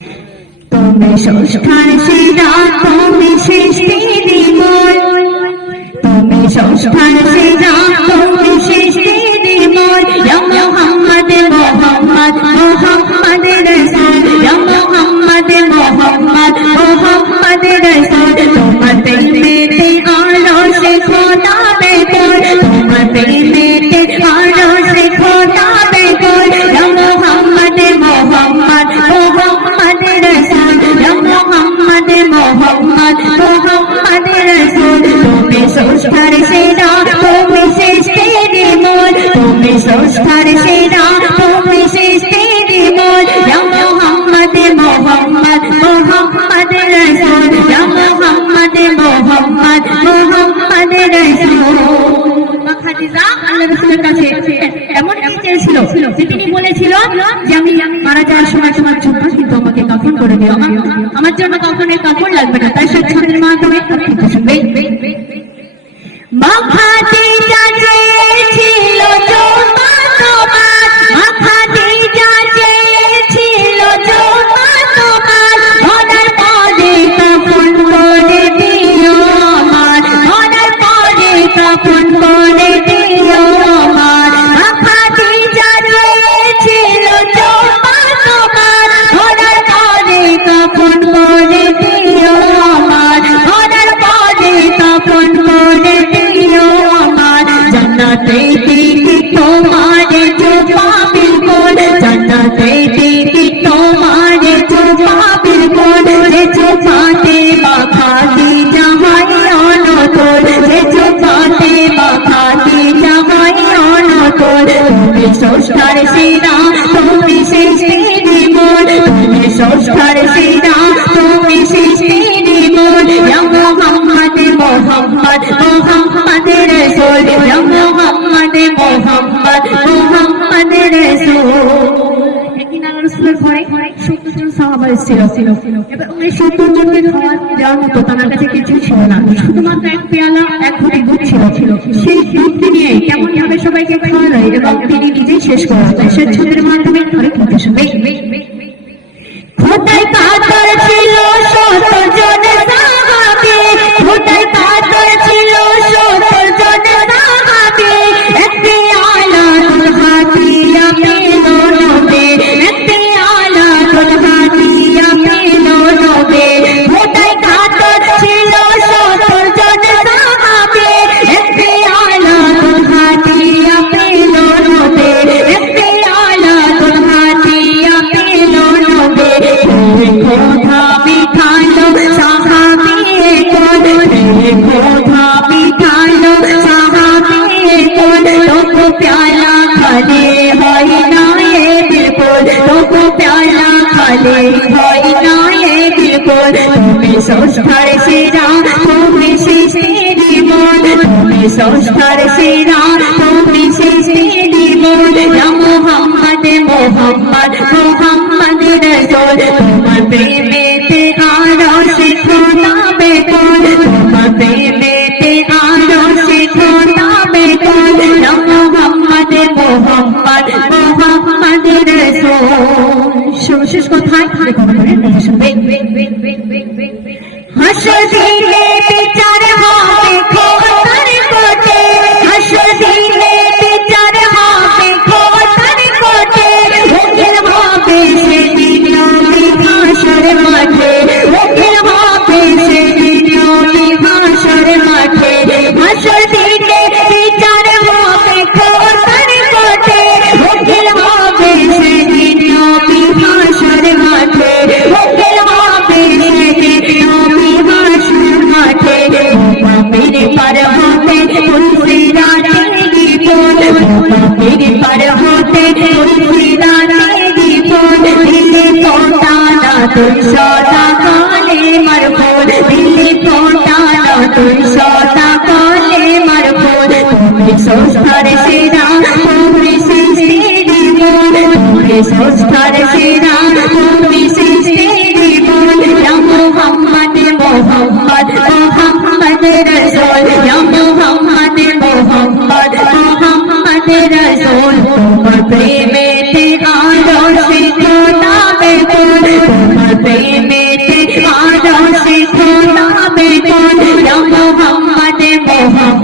তুমি সংস্কার সেরা, তুমি সৃষ্টির মূল, তুমি সংস্কার সেরা, তুমি সৃষ্টির মূল। ইয়া মুহাম্মদ মুহাম্মদ মুহাম্মদ রাসূল, ইয়া মুহাম্মদ মুহাম্মদ মুহাম্মদ রাসূল। তোমার প্রেমেতে আরশে খোদা বেকুল, তোমার প্রেমেতে আরশে খোদা বেকুল। ইয়া মুহাম্মদ মুহাম্মদ মুহাম্মদ রাসূল, ইয়া মুহাম্মদ মুহাম্মদ মুহাম্মদ রাসূল। তুমি সংস্কার সেরা, তুমি সৃষ্টির মূল, তুমি সংস্কার সেরা, তুমি সৃষ্টির মূল। ইয়া মুহাম্মদ মুহাম্মদ মুহাম্মদ রাসূল, ইয়া মুহাম্মদ মুহাম্মদ মুহাম্মদ রাসূল। খাদিজা আল্লাহর রাসূলের কাছে এমন কি চেয়েছিল যে তিনি বলেছিল যে আমি মারা যাওয়ার সময় তোমার জন্য কিন্তু আমাকে কাফন করে দিও, আমার জন্য কাফনের কাপড় লাগবে না। তাই স্বেচ্ছাদের মাধ্যমে কথা শুনবে। মা খাদিজা চেয়েছিল জমা তোমার, মা খাদিজা চেয়েছিল জমা তোমার, মরার পরে কাফন করে দিও আমার, মরার পরে কাফন করে দিও আমার। মা খাদিজা চেয়েছিল জমা তোমার, মরার পরে কাফন করে দিও আমার, মরার পরে কাফন করে দিও আমার। জান্নাতে দিদি তোমারে চোপা বিলকুল, জান্নাতে দিদি তোমারে চোপা বিলকুল। যে চোপাতে বাখাতি জাহাই অনতল, যে চোপাতে বাখাতি জাহাই অনতল। তুমি সংস্কার সেরা, তুমি সৃষ্টির মূল, তুমি সংস্কার সেরা, তুমি সৃষ্টির মূল। ইয়া মুহাম্মদ মুহাম্মদ মুহাম্মদ রাসূল, ইয়া মুহাম্মদ মুহাম্মদ মুহাম্মদ রাসূল। একদিন আল্লাহর রাসূলের ঘরে 70 জন সাহাবা ছিল। এবার ওই 70 জনকে খাওয়া দেওয়ার মতো তার কাছে কিছু ছিল না, শুধুমাত্র এক পেয়ালা এক ঘটি দুধ ছিল। সেই দুধ নিয়ে কেমন ভাবে সবাইকে খাওয়ালো এবং তিনি নিজেই শেষ করেন। স্বেচ্ছাদের মাধ্যমে ঘরে খেতে শুনবে। খোদাই কাতর ছিল 70 জন সাহাবী, খোদাই কাতর ছিল 70 জন সাহাবী। একটি আলা দুলহা দিয়া পেল নবে, একটি আলা দুলহা দিয়া পেল নবে। খোদাই কাতর ছিল 70 জন সাহাবী, একটি আলা দুলহা দিয়া পেল নবে, একটি আলা দুলহা দিয়া পেল নবে। খোদা বিঠালো সাহাবী কোন, খোদা বিঠালো সাহাবী কোন। তোকো প্যালা খালে হয় না এ বিলকুল, তোকো প্যালা খালে হয় না এ বিলকুল। তুমি সংস্কার সেরা, তুমি সৃষ্টির মূল, তুমি সংস্কার সেরা, তুমি সৃষ্টির মূল। ইয়া মুহাম্মদ মুহাম্মদ মুহাম্মদ রাসূল, তোমার প্রেমেতে আরশে খোদা বেকুল, তোমার প্রেমেতে আরশে খোদা বেকুল। ইয়া মুহাম্মদ মুহাম্মদ মুহাম্মদ রাসূল। সর্বশেষ কথায় শুনবে। হাসর দিলে বিচার হবে খোদার কোটে, হাসর দিলে বিচার হবে খোদার কোটে। ওকিল হবে সেদিন নবী হাসর মাঠে, ওকিল হবে সেদিন নবী হাসর মাঠে। হাসর দিলে বিচার হবে খোদার কোটে, ওকিল হবে সেদিন নবী হাসর মাঠে, ওকিল হবে সেদিন নবী হাসর মাঠে। পাপের পার হতে তুলসী রাতে বিপদ, পাপের পার হতে তুলসী রাতে বিপদ। দিলে কোটা না তুই সদা কালে মারফত, দিলে কোটা না তুই সদা কালে মারফত। তুমি সংস্কার সেরা, তুমি সৃষ্টির মূল, তুমি সংস্কার সেরা, তুমি সৃষ্টির মূল। ইয়া মুহাম্মদ মুহাম্মদ মুহাম্মদ রাসূল, ইয়া মুহাম্মদ মুহাম্মদ মুহাম্মদ রাসূল। তোমার প্রেমেতে আরশে খোদা বেকুল, তোমার मोहम्मद